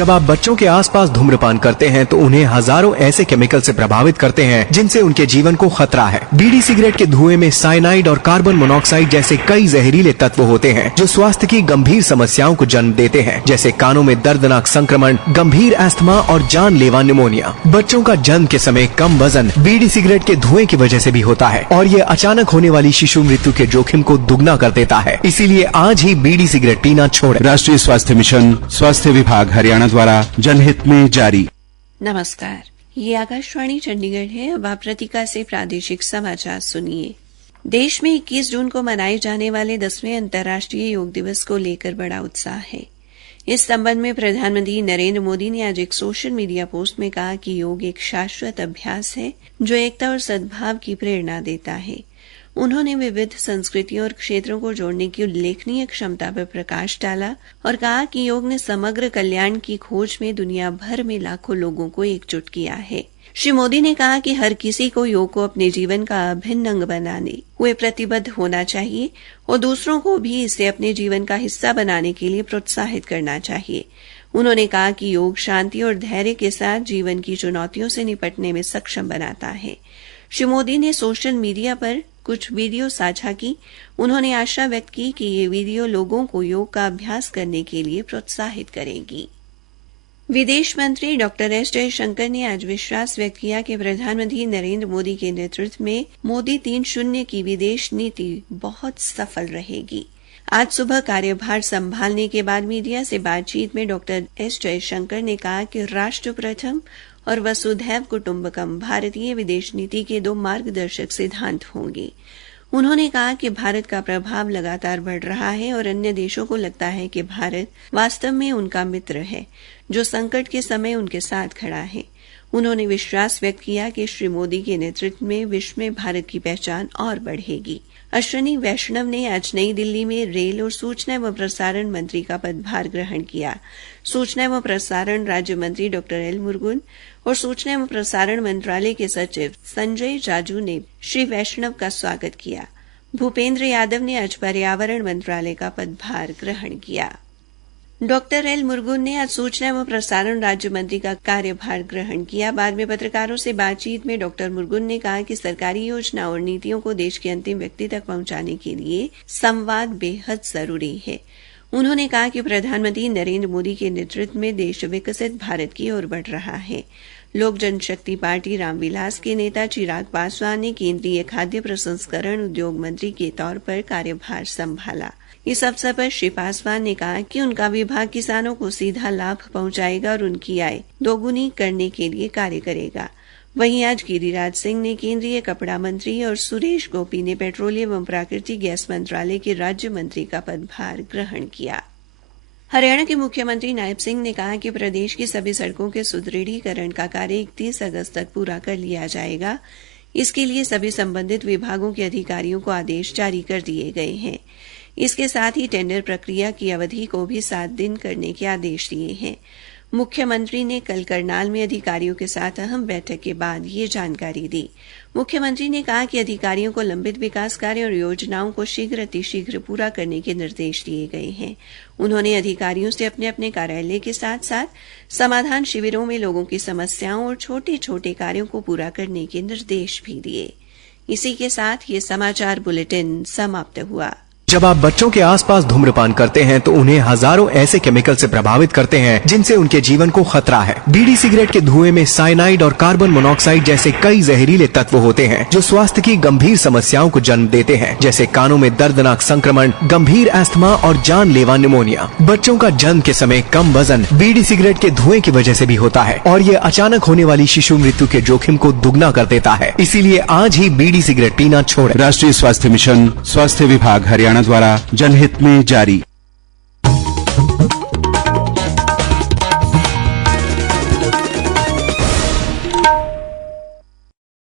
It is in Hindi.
जब आप बच्चों के आसपास धूम्रपान करते हैं तो उन्हें हजारों ऐसे केमिकल से प्रभावित करते हैं जिनसे उनके जीवन को खतरा है। बीड़ी सिगरेट के धुएं में साइनाइड और कार्बन मोनोऑक्साइड जैसे कई जहरीले तत्व होते हैं जो स्वास्थ्य की गंभीर समस्याओं को जन्म देते हैं, जैसे कानों में दर्दनाक संक्रमण, गंभीर अस्थमा और जानलेवा निमोनिया। बच्चों का जन्म के समय कम वजन बीड़ी सिगरेट के धुएं की वजह से भी होता है और ये अचानक होने वाली शिशु मृत्यु के जोखिम को दुगना कर देता है। इसीलिए आज ही बीड़ी सिगरेट पीना छोड़ें। राष्ट्रीय स्वास्थ्य मिशन, स्वास्थ्य विभाग हरियाणा द्वारा जनहित में जारी। नमस्कार, ये आकाशवाणी चंडीगढ़ है। अब आप प्रतिका से प्रादेशिक समाचार सुनिए। देश में 21 जून को मनाए जाने वाले 10वें अंतर्राष्ट्रीय योग दिवस को लेकर बड़ा उत्साह है। इस संबंध में प्रधानमंत्री नरेंद्र मोदी ने आज एक सोशल मीडिया पोस्ट में कहा कि योग एक शाश्वत अभ्यास है जो एकता और सद्भाव की प्रेरणा देता है। उन्होंने विविध संस्कृतियों और क्षेत्रों को जोड़ने की उल्लेखनीय क्षमता पर प्रकाश डाला और कहा कि योग ने समग्र कल्याण की खोज में दुनिया भर में लाखों लोगों को एकजुट किया है। श्री मोदी ने कहा कि हर किसी को योग को अपने जीवन का अभिन्न अंग बनाने हुए प्रतिबद्ध होना चाहिए और दूसरों को भी इसे अपने जीवन का हिस्सा बनाने के लिए प्रोत्साहित करना चाहिए। उन्होंने कहा कि योग शांति और धैर्य के साथ जीवन की चुनौतियों से निपटने में सक्षम बनाता है। श्री मोदी ने सोशल मीडिया पर कुछ वीडियो साझा की। उन्होंने आशा व्यक्त की कि ये वीडियो लोगों को योग का अभ्यास करने के लिए प्रोत्साहित करेगी। विदेश मंत्री डॉक्टर एस जयशंकर ने आज विश्वास व्यक्त किया कि प्रधानमंत्री नरेंद्र मोदी के नेतृत्व में मोदी 3.0 की विदेश नीति बहुत सफल रहेगी। आज सुबह कार्यभार संभालने के बाद मीडिया से बातचीत में डॉक्टर एस जयशंकर ने कहा कि राष्ट्र प्रथम और वसुधैव कुटुंबकम भारतीय विदेश नीति के 2 मार्गदर्शक सिद्धांत होंगे। उन्होंने कहा कि भारत का प्रभाव लगातार बढ़ रहा है और अन्य देशों को लगता है कि भारत वास्तव में उनका मित्र है जो संकट के समय उनके साथ खड़ा है। उन्होंने विश्वास व्यक्त किया कि श्री मोदी के नेतृत्व में विश्व में भारत की पहचान और बढ़ेगी। अश्विनी वैष्णव ने आज नई दिल्ली में रेल और सूचना एवं प्रसारण मंत्री का पदभार ग्रहण किया। सूचना एवं प्रसारण राज्य मंत्री डॉक्टर एल मुरुगन और सूचना एवं प्रसारण मंत्रालय के सचिव संजय जाजू ने श्री वैष्णव का स्वागत किया। भूपेंद्र यादव ने आज पर्यावरण मंत्रालय का पदभार ग्रहण किया। डॉक्टर एल मुरुगन ने आज सूचना एवं प्रसारण राज्य मंत्री का कार्यभार ग्रहण किया। बाद में पत्रकारों से बातचीत में डॉक्टर मुरुगन ने कहा कि सरकारी योजना और नीतियों को देश के अंतिम व्यक्ति तक पहुंचाने के लिए संवाद बेहद जरूरी है। उन्होंने कहा कि प्रधानमंत्री नरेंद्र मोदी के नेतृत्व में देश विकसित भारत की ओर बढ़ रहा है। लोक जनशक्ति पार्टी रामविलास के नेता चिराग पासवान ने केंद्रीय खाद्य प्रसंस्करण उद्योग मंत्री के तौर पर कार्यभार संभाला। इस अवसर पर श्री पासवान ने कहा कि उनका विभाग किसानों को सीधा लाभ पहुंचाएगा और उनकी आय दोगुनी करने के लिए कार्य करेगा। वहीं आज गिरिराज सिंह ने केंद्रीय कपड़ा मंत्री और सुरेश गोपी ने पेट्रोलियम एवं प्राकृतिक गैस मंत्रालय के राज्य मंत्री का पदभार ग्रहण किया। हरियाणा के मुख्यमंत्री नायब सिंह ने कहा कि प्रदेश की सभी सड़कों के सुदृढ़ीकरण का कार्य 31 अगस्त तक पूरा कर लिया जाएगा। इसके लिए सभी संबंधित विभागों के अधिकारियों को आदेश जारी कर दिए गए हैं। इसके साथ ही टेंडर प्रक्रिया की अवधि को भी 7 दिन करने के आदेश दिए हैं। मुख्यमंत्री ने कल करनाल में अधिकारियों के साथ अहम बैठक के बाद ये जानकारी दी। मुख्यमंत्री ने कहा कि अधिकारियों को लंबित विकास कार्य और योजनाओं को शीघ्र अतिशीघ्र पूरा करने के निर्देश दिए गए हैं। उन्होंने अधिकारियों से अपने अपने कार्यालय के साथ साथ समाधान शिविरों में लोगों की समस्याओं और छोटे छोटे कार्यों को पूरा करने के निर्देश भी दिए। इसी के साथ ये समाचार बुलेटिन समाप्त हुआ। जब आप बच्चों के आसपास धूम्रपान करते हैं तो उन्हें हजारों ऐसे केमिकल से प्रभावित करते हैं जिनसे उनके जीवन को खतरा है। बीड़ी सिगरेट के धुएं में साइनाइड और कार्बन मोनोऑक्साइड जैसे कई जहरीले तत्व होते हैं जो स्वास्थ्य की गंभीर समस्याओं को जन्म देते हैं, जैसे कानों में दर्दनाक संक्रमण, गंभीर अस्थमा और जानलेवा निमोनिया। बच्चों का जन्म के समय कम वजन बीड़ी सिगरेट के धुएं की वजह से भी होता है और ये अचानक होने वाली शिशु मृत्यु के जोखिम को दुगना कर देता है। इसीलिए आज ही बीड़ी सिगरेट पीना छोड़ें। राष्ट्रीय स्वास्थ्य मिशन, स्वास्थ्य विभाग हरियाणा द्वारा जनहित में जारी।